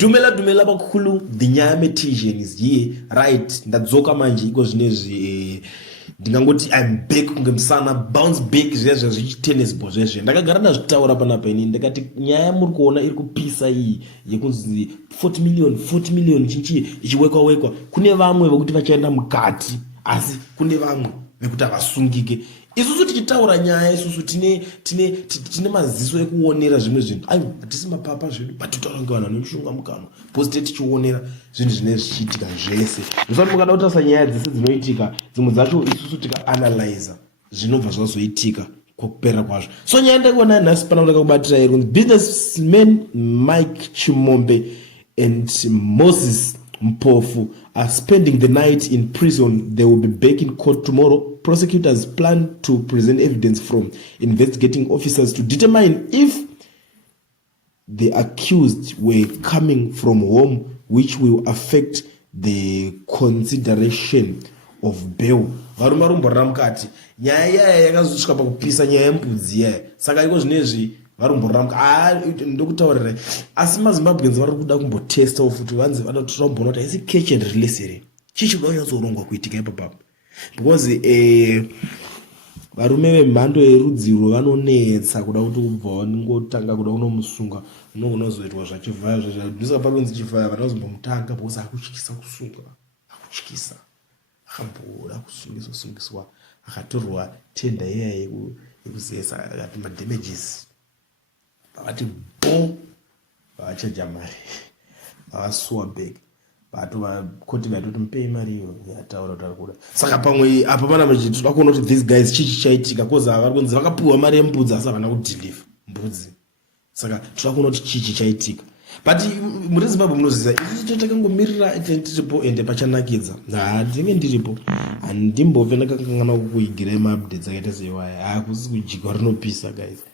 dumela bakulu dinyaya metician is here right ndadzoka manje iko zvinezvi ndingangoti I'm back kungemsana bounce back zvezvo zvichitennis ball zvezvo ndakagara ndazvitaura panapa ini ndakati nyaya muri kuona iri kupisa iyi yekunzi 40 million chinchi ichiwekwa kune vamwe vokuti vachaenda mukati asi kune vamwe vekuti havasungike isusu tichitaura nyaya isusu tine maziso ekuonera zvimwe zvinhu aiwa hatisi mapapa zvedu batitaura ngevanhu vane mushonga mukanwa posite tichionera zvinhu zvine zvichiitika zvese musati mukada kutarisa nyaya dzese dzinoitika dzimwe dzacho isusu tikaanalyza zvinobva zvazoitika kwokupera kwazvo so nyaya ndakuona nhasi pana kudaka kubatira iri kunzi businessman Mike Chimombe and Moses Mpofu are spending the night in prison. They will be back in court tomorrow. Prosecutors plan to present evidence from investigating officers to determine if the accused were coming from home, which will affect the consideration of bail. Varumarumborera mukati nyaya yakazosvika pakupisa nyaya yembudzi yaya saka iko zvinezvi varumborera mukati ndokutaurira asi mazimbabweans vari kuda kumbotesta futi vanzi vada kuti tomboona kuti haisi catch and release here chichida kunyatsorongwa kuitika ipapapo because varume vemhando yerudziro vanonetsa kuda kuti kubva vaningotanga kuda kunomusunga unozoitwa zvachivhaya zvezvadhusa pakunzi chivhaya vanozombomutanga because akutyisa kusunga akutyisa akamboda kusungiswa akatorwa tenda iya yekuzesa akati madamages vakati bo vavachaja mari vavasuwa bag vakoti vaitoti mupei mari iyo yataura kuti ari kuda saka pamwe apa pana machiti toda kuona kuti these guys chichi chaitika koza vari kunzi vakapiwa mari yembudzi asi havana kudhiliva mbudzi saka toda kuona kuti chichi chaitika but muri Zimbabwe munoziva isu takangomirira tiripo ende pachanakidza ndinge ndiripo handimbove ndakakangana kukuigira maupdates akaita seiwaya hakusi kujigwa rinopisa guys